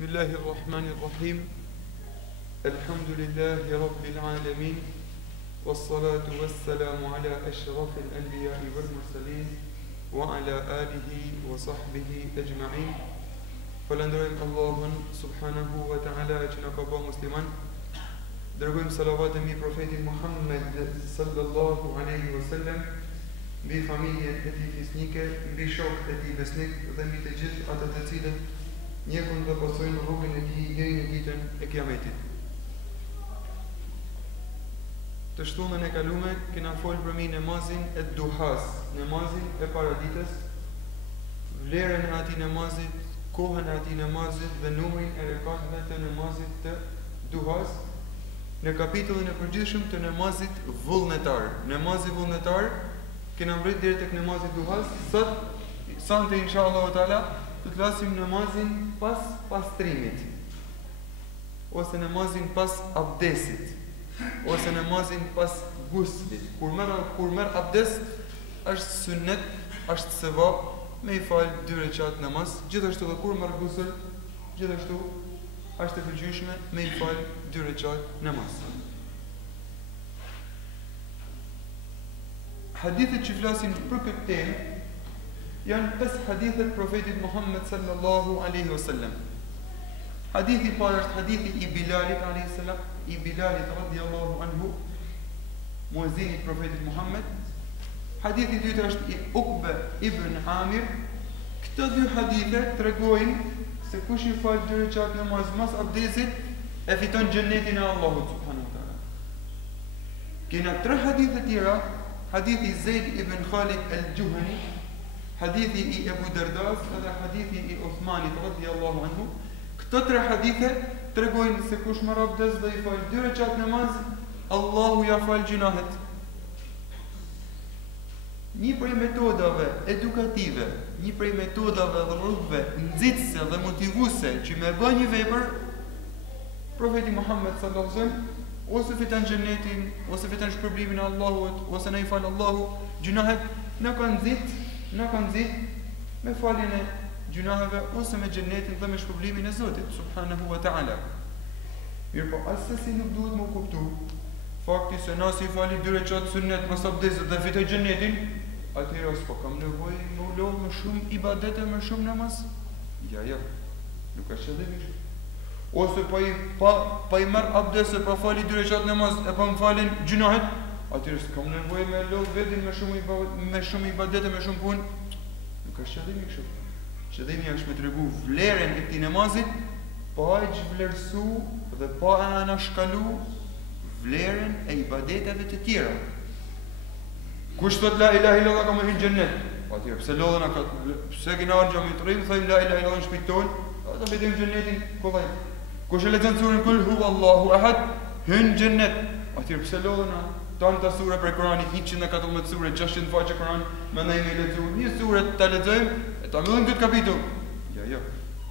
Bismillahirrahmanirrahim. Elhamdulillahi Rabbil alamin. Wassalatu wassalamu ala ashrafil anbiya'i wal mursalin wa ala alihi wa sahbihi ajma'in. Falenderojmë Allahun subhanahu wa ta'ala që na ka bërë musliman. Dërgojmë salavat e mbi profetin Muhammed sallallahu alaihi wasallam, mbi familjen e tij fisnike, mbi shokët e tij besnik dhe mbi të gjithë ata të cilët njekun dhe pasojnë rrugën e tij deri në ditën e Kiametit. Të shtunën e kalume kena folë për namazin e duhas, namazin e paraditës, vlerën e atij namazit, kohën e atij namazit dhe numrin e rekatëve të namazit të duhas në kapitullin e përgjithshëm të namazit vullnetar. Namazi vullnetar kena mbrit deri tek namazi duhas. Sot inshallah taala të flasim namazin pas pastrimit, ose namazin pas abdesit, ose namazin pas guslit. Kur merr abdes, është sunnet, është sevap me i fal 2 rekat namaz, gjithashtu edhe kur merr gusl, gjithashtu është e përgjithshme me i fal 2 rekat namaz. Hadithet që flasin për këtë temë janë 5 hadithet profetit Muhammed sallallahu alaihi wasallam. Hadithi i parë është hadithi i Bilalit alayhis salam, i Bilalit radhiyallahu anhu, muezinit profetit Muhammed. Hadithi i dytë është i Uqba ibn Amir. Këto 2 hadithe tregojnë se kush i fal 2 rekat namaz mas abdesit e fiton xhenetin e Allahut subhanahu wa taala. Kena 3 hadithe tjera, hadithi i Zeid ibn Khalid al-Juhani, hadithi i Ebu Dardas dhe hadithi i Uthmanit radhiyallahu anhu. Këto 3 hadithe tregojnë se kush merr abdes dhe i fal 2 rekat namaz, Allahu ja fal gjunahet. Një prej metodave edukative, një prej metodave dhe rrugëve nxitëse dhe motivuese që me bën një vepër, profeti Muhammed sallallahu alaihi wasallam ose fiton xhenetin, ose fiton shpërblimin e Allahut, ose na i fal Allahu gjunahet, na ka nxit me faljen e gjunaheve ose me xhenetin dhe me shpërblimin e Zotit subhanahu wa ta'ala. Mirpo asesi nuk duhet më kuptu fakti se nëse i fali 2 rekat sunnet mos abdesit dhe fitoj xhenetin, atëherë s'po kam nevojë më uloj më shumë ibadete, më shumë namaz. Ja, nuk ka qëllim kështu. Ose pa i marr abdes e pa fali 2 rekat namaz e pa më falen gjunahet, atëherë s'kam nevojë me lodh vetin me shumë ibadete, me shumë punë. Nuk ka qëllimi kështu. Qëllimi është me tregu vlerën e këtij namazit, pa e zhvlerësu dhe pa e anashkalu vlerën e ibadeteve të tjera. Kush thot la ilaha illallah ka më hyn xhennet? Atëherë pse lodhen ata? Pse kena ardhur xhamin të rrim, thojmë la ilaha illallah në shtëpinë tonë, ata vetëm xhennetin kollaj. Kush e lexon surën kul huwallahu ahad, hyn xhennet. Atëherë pse lodhen ata? Tanta sura për Kur'anit, 114 sura, 600 faqe Kur'an, mendoj me lexu një sure ta lexojmë e ta mbyllim këtë kapitull. Jo.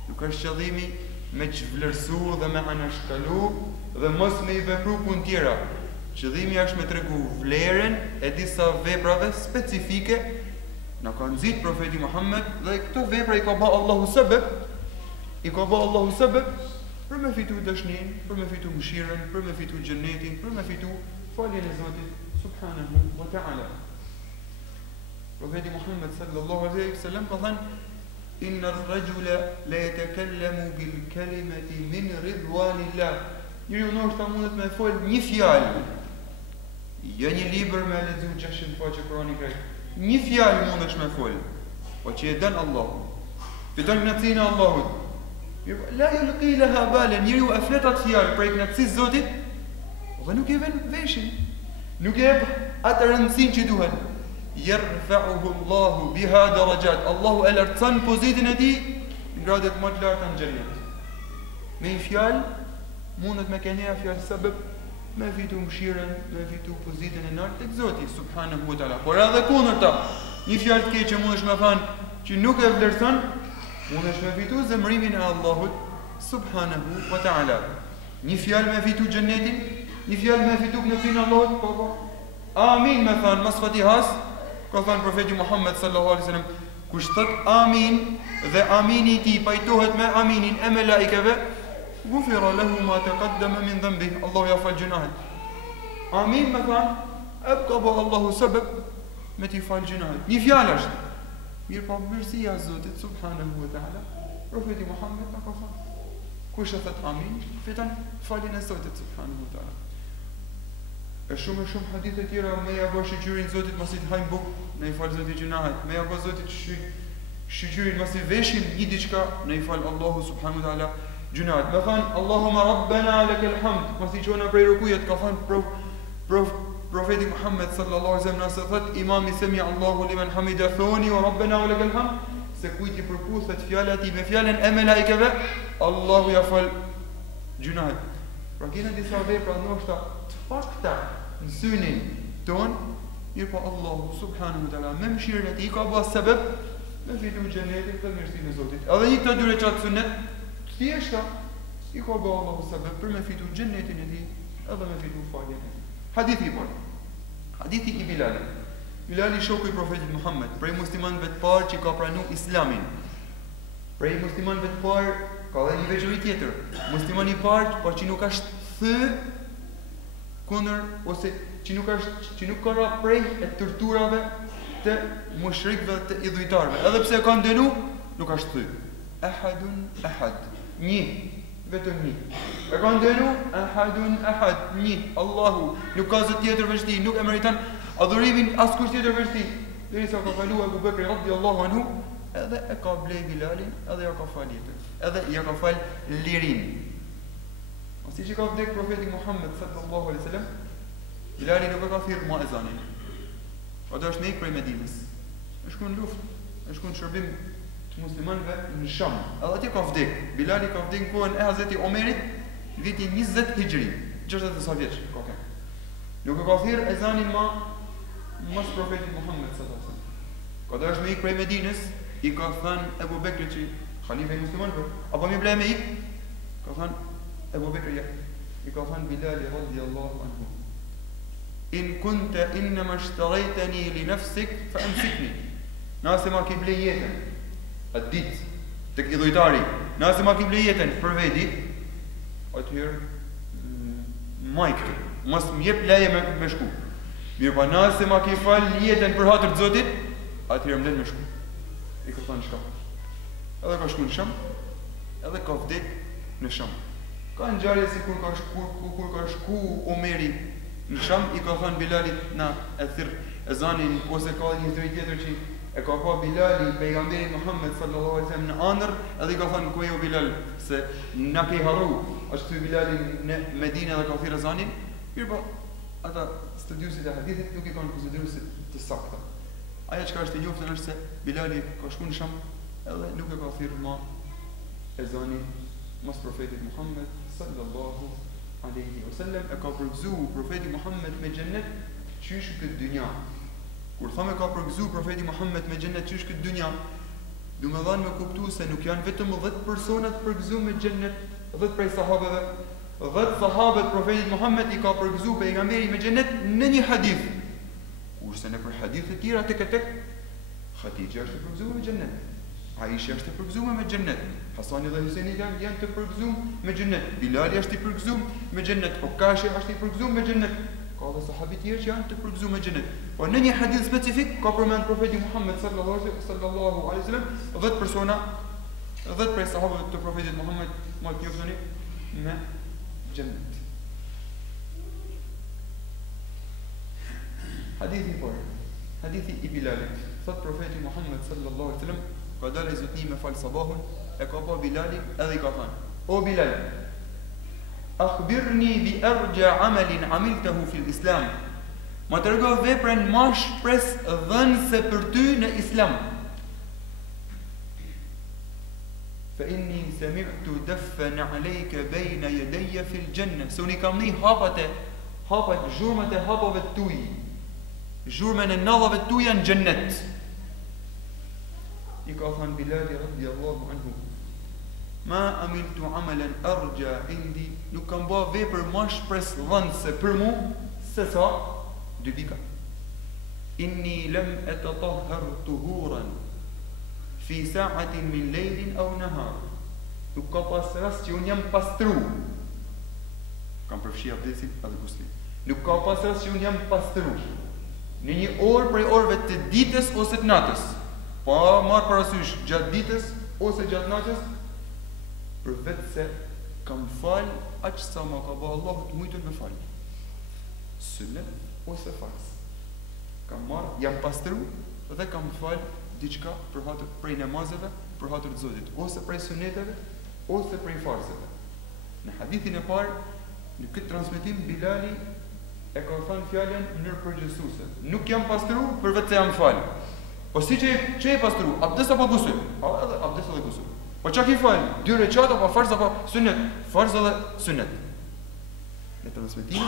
Nuk është qëllimi me çvlerësu dhe me anashkalu dhe mos me i vepru punë tjera. Qëllimi është me tregu vlerën e disa veprave specifike. Na ka nxit profeti Muhammed dhe këto vepra i ka bë Allahu sebeb, për me fitu dashnin, për me fitu mëshirën, për me fitu xhenetin, për me fitu faljen e Zotit subhanahu wa ta'ala. Profeti Muhammed sallallahu alaihi wasallam ka thënë: "Inna ar-rajula la yatakallamu bil kalimati min ridwanillah." Njeriu ndoshta mundet me fol një fjalë, jo një libër me lexuar 600 faqe Kur'ani krejt. Një fjalë mundesh me fol, po që e dën Allahu. Fiton kënaqësinë e Allahut. La yulqi laha balan, njeriu e flet atë fjalë për kënaqësinë e Zotit, dhe nuk e vën veshin, nuk e jep atë rëndësinë që duhet. Yarfa'uhu Allahu biha darajat. Allahu e lartëson pozitën e tij në gradet më të larta në xhenet. Me një fjalë mundet me kenia fjalë sebeb me fitu mëshirën, me fitu pozitën e lartë tek Zoti subhanahu wa taala. Por edhe kundërta, një fjalë të keqe mundesh me thënë që nuk e vlerëson, mundesh me fitu zemrimin e Allahut subhanahu wa taala. Një fjalë me fitu xhenetin, një fjalë me fitu kënaqësinë e Allahut, po. Amin me thënë mas Fatihas, ka thënë profeti Muhammed sallallahu alaihi wasallam, kush thot amin dhe amini i tij pajtohet me aminin e melaikeve, gufira lahu ma taqaddama min dhanbi, Allahu ja fal gjunahet. Amin me than, ka bo Allahu sebeb me t'i fal gjunahet. Një fjalë është. Mirë po mirësia e Zotit subhanahu wa taala, profeti Muhammed na ka thënë, kush e thot amin, fiton faljen e Zotit subhanahu wa taala. E shumë hadithe tjera me ja bë shiqyrin Zotit mos i hajm buk, ne i fal Zotit gjunahet. Me ja bë Zotit shiqyrin mos i veshin një diçka, ne i fal Allahu subhanahu wa taala gjunahet. Me than Allahumma rabbana lakal hamd, mos i çona prej rukujt, ka thënë profeti Muhammed sallallahu alaihi wasallam nëse thot imami semi Allahu liman hamida thoni wa rabbana wa lakal hamd, se kujt i përputhet fjala e tij me fjalën e melaikeve, Allahu ja fal gjunahet. Pra kena disa vepra ndoshta të fakta në synin ton, mirë po Allahu subhanahu wa taala me mëshirën e tij ka bërë sebeb me fitu xhenetin për mirësinë e Zotit. Edhe një këto dy recat sunet thjeshta i ka bërë Allahu sebeb për me fitu xhenetin e tij edhe me fitu faljen e tij. Hadithi i parë. Hadithi i Bilalit. Bilali shoku i profetit Muhammed, prej muslimanëve të parë që ka pranuar Islamin. Prej muslimanëve të parë ka dhe një veçori tjetër. Muslimani i parë, por që nuk është thë kundër ose që nuk ka ra prej e torturave të mushrikëve të idhujtarëve. Edhe pse ka ndenu, nuk është thë. Ahad. Një. Vetëm një. E ka ndenu ahad, një, Allahu, nuk ka zot tjetër veç tij, nuk e meriton adhurimin askush tjetër veç tij. Derisa ka kaluar Abu Bekri radhiyallahu anhu, edhe e ka blej Bilalin, edhe ja ka fal jetën, edhe ja ka fal lirin. Ose që ka vdek profeti Muhammed sallallahu alaihi wasallam, Bilali nuk e ka thirrë mua ezanin. Ato është me ik prej Medinës. Është shkuar në luftë, është shkuar në shërbim muslimanëve në Sham. Edhe atje ka vdek. Bilali ka vdek në kohën e Hazreti Omerit, viti 20 Hijri, 60 sa vjeç ka qenë. Nuk e ka thirr ezanin mas profetit Muhammed sallallahu alaihi wasallam. Ka dashur me ik prej Medinës, i ka thënë Abu Bekrit që halife i muslimanëve, apo më ble me ik? Ka thënë Abu Bekri, i ka thënë Bilali radhiyallahu anhu, in kunta inma ishtaraytani li nafsik fa amsikni. Nëse ma ke ble jetën atë ditë tek idhujtari, nëse ma ke ble jetën për veti, atëherë maj këtu, mos më jep leje me shku. Mirë pa nëse ma ke fal jetën për hatër të Zotit, atëherë më len me shku. I ka thënë shka. Edhe ka shku në Sham, edhe ka vdek në Sham. Ka ngjarje si kur ka shku Omeri në Sham, i ka thënë Bilalit na e thirr ezanin, ose ka një histori tjetër që e ka pa Bilali pejgamberin Muhammed sallallahu alaihi wasallam në ëndër, edhe i ka thënë ku je o Bilal, se na ke harru. Ashtu Bilali në Medinë dhe ka thirrë ezanin. Mirë po, ata studiuesit e hadithit nuk i kanë konsideruar se të sakta. Aja që ka është e njoftën është se Bilali ka shku në Sham, edhe nuk e ka thirrë ma ezanin mas profetit Muhammed sallallahu alaihi wasallam. E ka përgëzuar profeti Muhammed me xhennet qysh këtë dynja. Kur thame ka përgëzu profeti Muhammed me xhennet qysh këtë dynja, du me dhanë me kuptu se nuk janë vetëm 10 personat përgëzu me xhennet, 10 prej sahabeve, 10 sahabet profetit Muhammed i ka përgëzu pejgamberi me xhennet në një hadith. Kurse në për hadith e tjera tek Khadija është të përgëzuar me xhennet, Aisha është të përgëzuar me xhennet, Hasani dhe Huseni janë të përgëzuar me xhennet, Bilali është i përgëzuar me xhennet, Okashi është i përgëzuar me xhennet. Ka dhe sahabi tjerë që janë të përgëzuar me xhennet. Po në një hadith specifik ka përmend profeti Muhammed sallallahu alaihi wasallam 10 persona, 10 prej sahabëve të profetit Muhammed më të njoftën me xhennet. Hadithi i parë, hadithi i Bilalit. Thot profeti Muhammed sallallahu alaihi wasallam, ka dalë zotni me fal sabahun, e ka pa Bilali edhe i ka thënë: O Bilal, akhbirni bi arja amalin amiltahu fil Islam. Ma të rego veprën ma shpres dhënëse për ty në Islam. Fa inni sami'tu daffan alayka bayna yadayya fil janna. Se unë i kam një hapat zhurmët e hapave të tuj, zhurmën e nallave të tuja në xhennet. I ka thënë Bilali radhiyallahu anhu: Ma amiltu amalan arja indi, nuk kam bë vepër më shpres dhënëse për mu se sa 2 pika. Inni lam atatahhar tuhuran fi sa'atin min lejlin au nahar. Nuk ka pas rast që unë jam pastru. Kam përfshi abdesin edhe guslin. Nuk ka pas rast që unë jam pastru në një orë prej orëve të ditës ose të natës, pa marrë parasysh gjatë ditës ose gjatë natës, për vetë se kam falë aq sa ma ka ba Allahu të mujtën me falë. Sunnet ose farz. Kam marrë, jam pastru dhe kam falë diçka për hatër prej namazeve, për hatër të Zotit, ose prej sunneteve, ose prej farzeve. Në hadithin e parë, në këtë transmetim Bilali e ka thënë fjalën në mënyrë përgjithësuese. Nuk jam pastru për vetë se jam falë. Po si që e pastru? Abdes apo gusl? Abdes edhe gusl. Po çka ki falë? 2 rekat apo farz apo sunnet? Farz edhe sunnet. Në transmetimin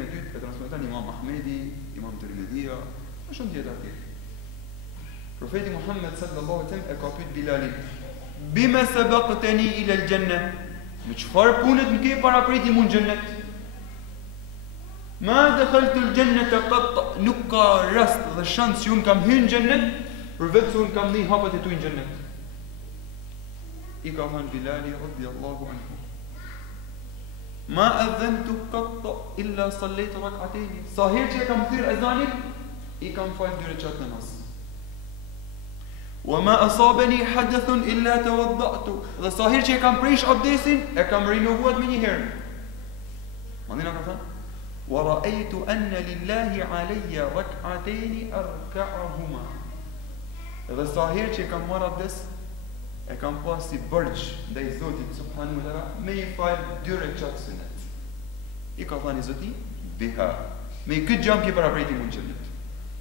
e dytë, e transmeton Imam Ahmedi, Imam Tirmidhia, e shumë tjetër tjerë. Profeti Muhammed sallallahu alaihi wasallam e ka pyet Bilalin: "Bima sabaqtani ila al-jannah?" Me çfarë punet më ke parapriti mua në xhennet? Ma dakhaltu al-jannata qat, nuk ka rast dhe shans që unë kam hyrë në xhennet përveç se unë kam dhënë hapat e tu në xhennet. I ka thënë Bilali radhiyallahu anhu: Ma adhantu qat illa sallaytu rak'atayn. Sa herë që kam thirr ezanin, i kam falë 2 rekat namaz. Wa ma asabani hadathun illa tawadda'tu. Dhe sa herë që e kam prish abdesin, e kam rinovuar më një herë. Mandina ka thënë: Wa ra'aytu anna lillahi alayya rak'atayn arka'uhuma. Dhe sa herë që e kam marrë abdes, e kam pas si bërgj ndaj Zotit subhanahu wa taala me i fal 2 rekat sunnet. I ka thënë Zoti: Biha. Me këtë gjë që parapriti mund të xhennet.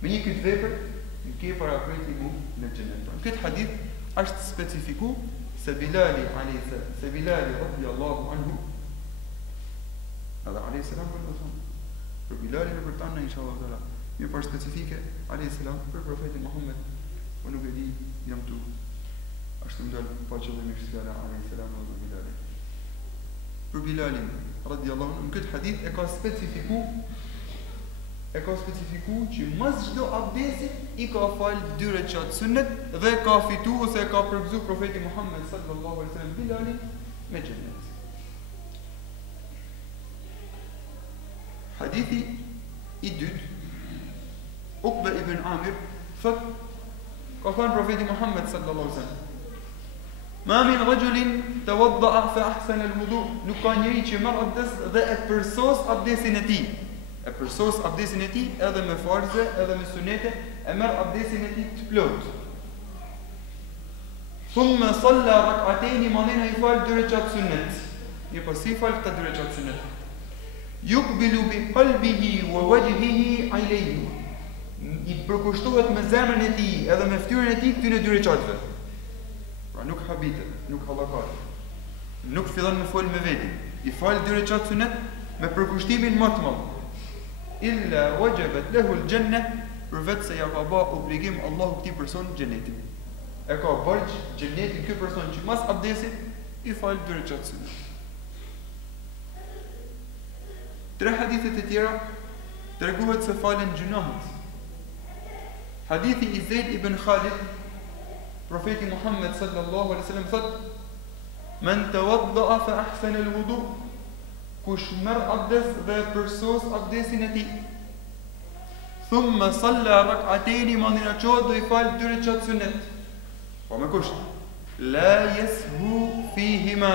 Me një këtë vepër në ke parapriti mu në xhenet. Këtë hadith është specifiku se Bilali radhiyallahu anhu edhe alayhi salam për të thonë për Bilalin e për tanë inshallah taala. Një për specifike alayhi salam për profetin Muhammed, po nuk e di, jam tu. Ashtu ndal pa qëllimisht fjala alayhi salam për Bilalin. Për Bilalin radhiyallahu anhu këtë hadith e ka specifiku që mas çdo abdesit i ka fal 2 rekat sunnet dhe ka fitu ose ka përgëzu profeti Muhammed sallallahu alaihi wasallam Bilalin me xhennet. Hadithi i dytë, Uqba ibn Amir thot, ka thënë profeti Muhammed sallallahu alaihi wasallam: Ma min rajulin tawadda'a fa ahsana al-wudu. Nuk ka njeri që merr abdes dhe e përsos abdesin e tij. E përsos abdesin e tij edhe me farze, edhe me sunete, e merr abdesin e tij të plot. Thumma salla rak'atayn, mandena i fal 2 rekat sunnet. Një pasi fal këta 2 rekat sunnet. Yuqbilu bi qalbihi wa wajhihi alayhi. I përkushtohet me zemrën e tij edhe me fytyrën e tij këtyre 2 rekatëve. Pra nuk habitet, nuk hallakat. Nuk fillon me fol me vetin. I fal 2 rekat sunnet me përkushtimin më të madh. Illa wajabat lahu al-jannah, për vetë se ja ka ba obligim Allahu këtij person xhenetin. E ka bërgj xhenetin ky person që mas abdesit i fal 2 rekat sunnet. 3 hadithet e tjera treguhet se falen gjunahet. Hadithi i Zaid ibn Khalid, profeti Muhammed sallallahu alaihi wasallam thot: Man tawadda'a fa ahsana al-wudu. Kush merr abdes dhe përsos abdesin e tij. Thumma salla rak'atayn, mandina çohet do i fal 2 rekat sunnet. Po me kusht: La yashu fihima.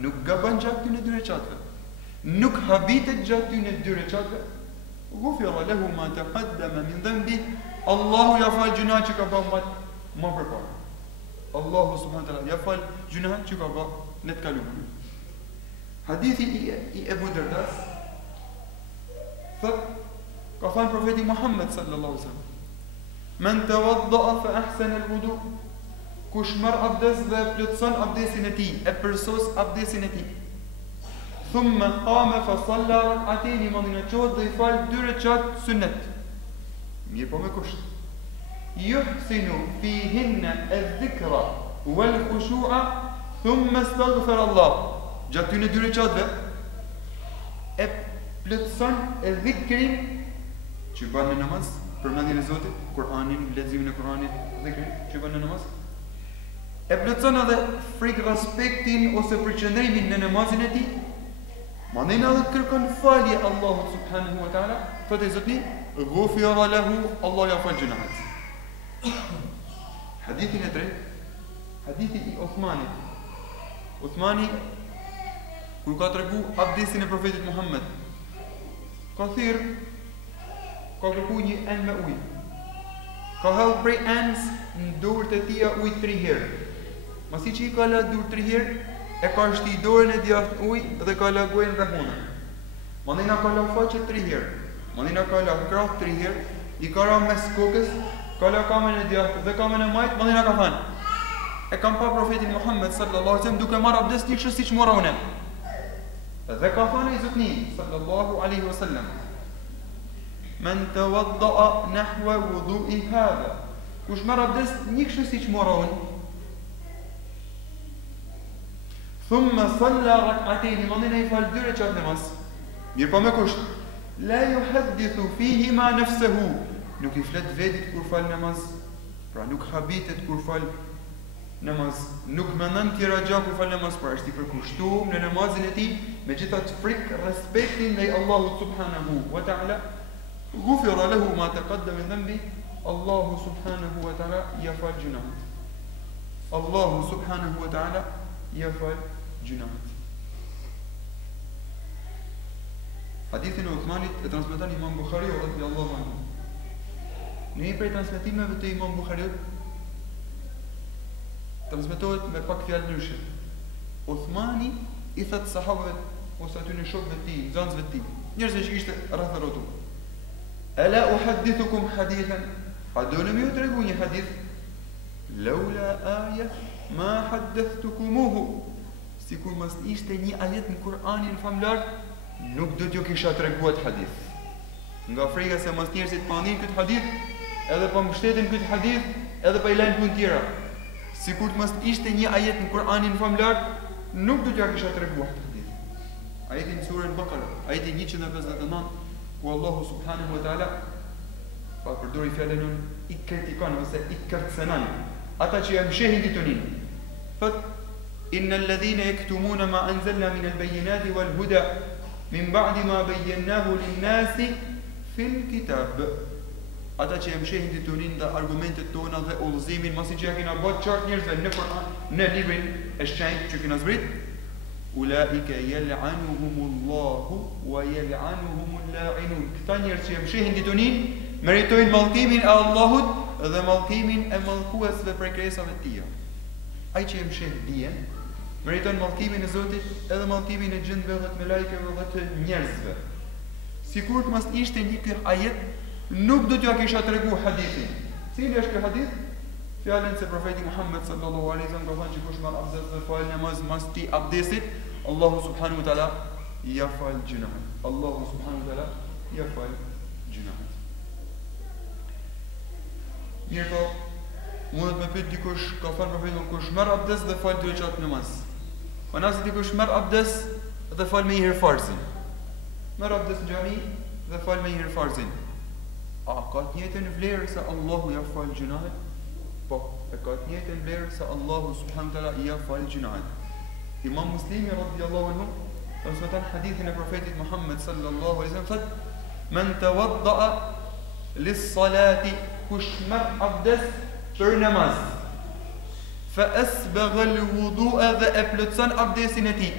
Nuk gabon gjatë këtyre 2 rekatëve. Nuk habitet gjatë këtyre 2 rekatëve. Ghufira lahu ma taqaddama min dhanbi. Allahu ja fal gjuna që ka bërë më përpara. Allahu subhanahu wa taala ja fal gjuna që ka bërë në të kaluar. Hadithi i Ebu Derdas thot, ka thënë profeti Muhammed sallallahu alaihi wasallam: Man tawadda'a fa ahsana al-wudu. Kush merr abdes dhe plotson abdesin e tij, e përsos abdesin e tij. Thumma qama fa salla rak'atayn, mandina çohet dhe i fal 2 rekat sunnet. Mirë po me kusht: Yuhsinu fihinna adh-dhikra wal khushu'a thumma astaghfir Allah. Gjatë këtyre 2 rekatëve e plotson e dhikrin që bën në namaz, përmendjen e Zotit, Kur'anin, leximin e Kur'anit, dhikrin që bën në namaz. E plotson edhe frikë respektin ose përqendrimin në namazin e tij. Mandena edhe kërkon falje Allahut subhanahu wa taala, thotë Zoti, ghufira lahu, Allah ja fal gjunahet. Hadithin e tretë, hadithi i Uthmanit. Uthmani kur ka tregu abdesin e profetit Muhammed, ka thirr, ka kërku një enë me ujë. Ka hell prej enës në dorët e tia ujë 3 herë. Masi që i ka la dorë 3 herë, e ka shti dorën e djathtë në ujë dhe ka la gojën dhe honën. Mandena ka la faqet 3 herë, mandena ka la krahët 3 herë, i ka ra mes kokës, ka la kamën e djathtë dhe kamën e majtë, mandena ka thënë, e kam pa profetin Muhammed sallallahu alaihi wasallam duke marrë abdes një kështu siç mora unë. Dhe ka thënë i Zotni sallallahu alaihi wasallam, men tawadda'a nahwa wudu'i hadha, kush marr abdes një kështu siç mora unë, thumma salla rak'atayn, mandena i fal 2 rekat namaz, mirë po me kusht, la yuhaddithu fihima nafsuhu, nuk i flet vetit kur fal namaz, pra nuk habitet kur fal namaz, nuk mendon tjera gjë kur fal namaz, pra është i përkushtuar në namazin e tij me gjithatë frikë respektin ndaj Allahut subhanahu wa ta'ala. Ghufira lahu ma taqaddama min dhanbi, Allahu subhanahu wa ta'ala yafal junahat. Allahu subhanahu wa ta'ala yafal junahat. Hadithin e Uthmanit e transmeton Imam Buhariu radhiyallahu anhu. Në një prej transmetimeve të Imam Buhariut transmetohet me pak fjalë ndryshe. Uthmani i thot sahabëve ose aty në shokëve të tij, nxënësve të tij, njerëzve që ishte rreth rrotull. Ala uhaddithukum hadithan, a do në më tregu një hadith? Laula aya ma haddathtukumuhu, sikur mos ishte një ajet në Kur'anin famlar, nuk do t'ju kisha treguar hadith. Nga frika se mos njerëzit pa ndin këtë hadith, edhe pa mbështetin këtë hadith, edhe pa i lënë punë tjera. Sikur të mos ishte një ajet në Kur'anin famlar, nuk do t'ja kisha treguar këtë hadith. Ajeti në surën Bakara, ajeti 159, ku Allahu subhanahu wa ta'ala pa përdori fjallën i kritikon ose i kërcenon ata që janë shehin ditunin. Thot, inna alladhina yaktumuna ma anzalna min al-bayyinati wal huda min ba'di ma bayyanahu lin-nasi fil kitab. Ata që janë shehin ditunin dhe argumentet tona dhe udhëzimin, masi që ja kena bërë qartë njerëzve në Kur'an, në librin e shenjtë që kena zbrit, ulaika yal'anuhumullahu wa yal'anuhumul la'inun. Këta njerëz që janë shehin ditunin meritojnë mallkimin e Allahut dhe mallkimin e mallkuesve prej krijesave të tij. Ai që janë sheh dijen meriton mallkimin e Zotit edhe mallkimin e gjindëve dhe të melajkeve dhe të njerëzve. Sikur të mos ishte një ky ajet, nuk do t'ja kisha tregu hadithin. Cili është ky hadith? Fjalën se profeti Muhammed sallallahu alaihi wasallam ka thënë që kush marr abdes dhe fal namaz mas ti abdesit, Allahu subhanahu wa taala ja fal gjunahet. Allahu subhanahu wa taala ja fal gjunahet. Mirë po, mundet me pyet dikush, ka thënë profeti kush marr abdes dhe fal 2 rekat namaz. Po nëse dikush marr abdes dhe fal me një herë farzin. Marr abdes në xhami dhe fal me një herë farzin. A ka të njëjtën vlerë se Allahu ja fal gjunahet? Po, e ka të njëjtën vlerë se Allahu subhanahu wa taala ja fal gjunahet. Imam Muslimi radhiyallahu anhu transmeton hadithin e profetit Muhammed sallallahu alaihi wasallam thot: "Man tawadda'a lis-salati, kush marr abdes për namaz, fa asbagha al-wudu'a dhe e plotson abdesin e tij,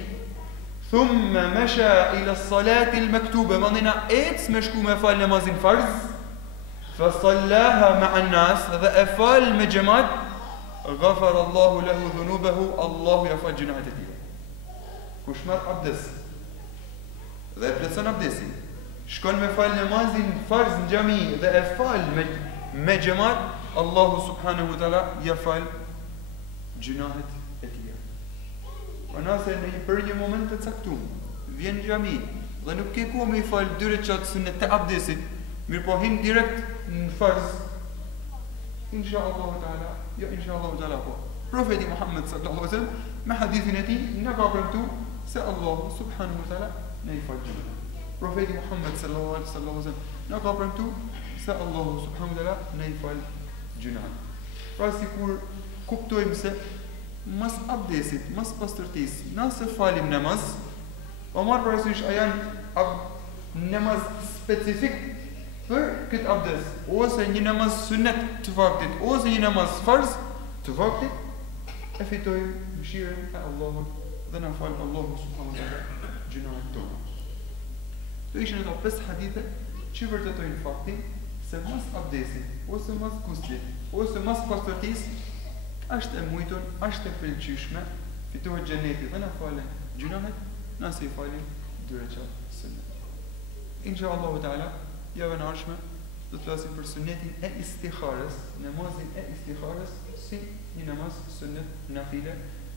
thumma masha ila as-salati al-maktuba, mandena ec me shku me fal namazin farz, fa sallaha ma'a an-nas dhe e fal me xhamat, ghafara Allahu lahu dhunubahu, Allahu ja fal gjunahet e tij." Kush marr abdes dhe e plotson abdesin, shkon me fal namazin farz në xhami dhe e fal me xhamat, Allahu subhanahu wa taala ja fal gjunahet e tij. Po nëse në një moment të caktuar vjen në xhami dhe nuk ke kohë me i fal 2 rekat sunet të abdesit, mirë po hin direkt në farz, inshallah taala, jo inshallah taala po. Profeti Muhammed sallallahu alaihi wasallam me hadithin e tij na ka premtuar se Allahu subhanahu wa taala ne i fal gjunahet. Profeti Muhammed sallallahu alaihi wasallam na ka premtuar se Allahu subhanahu wa taala na I fal gjunat. Pra sikur kuptojmë se mas abdesit, mas pastërtisë, nëse falim namaz, o marrë parasysh a janë namaz specifik për këtë abdes, ose një namaz sunet të vaktit, ose një namaz farz të vaktit, e fitojmë mëshirën e Allahut dhe na fal Allahu subhanahu wa taala gjunat tona. Këto ishin ato 5 hadithe që vërtetojnë faktin se mas abdesit, ose mas guslit, ose mas pastërtisë, është e mujtur, është e pëlqyeshme, fitohet xheneti dhe na falen gjunat, nëse I falim 2 rekat sunet. Inshallah taala, javën e ardhshme do të flasim për sunetin e istikharës, namazin e istikharës si një namaz sunet nafile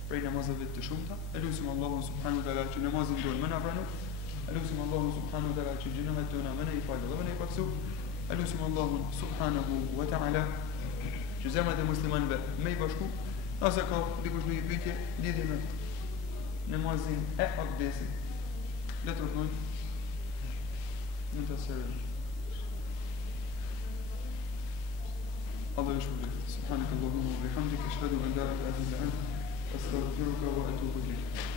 prej namazeve të shumta. Elusim Allahu subhanahu wa taala që namazin tonë më na pranu. Elusim Allahu subhanahu wa taala që gjunat tona më na I falë dhe më na I paksu. Elusim Allahu subhanahu wa taala që zemrat e muslimanëve me I bashku, nëse ka dikush në pyetje lidhje me namazin e abdesit, le të vërtetoj në të sërë. Allah e shpërblet. Subhanakallahumma wa bihamdika ashhadu an la ilaha illa anta astaghfiruka wa atubu ilayk.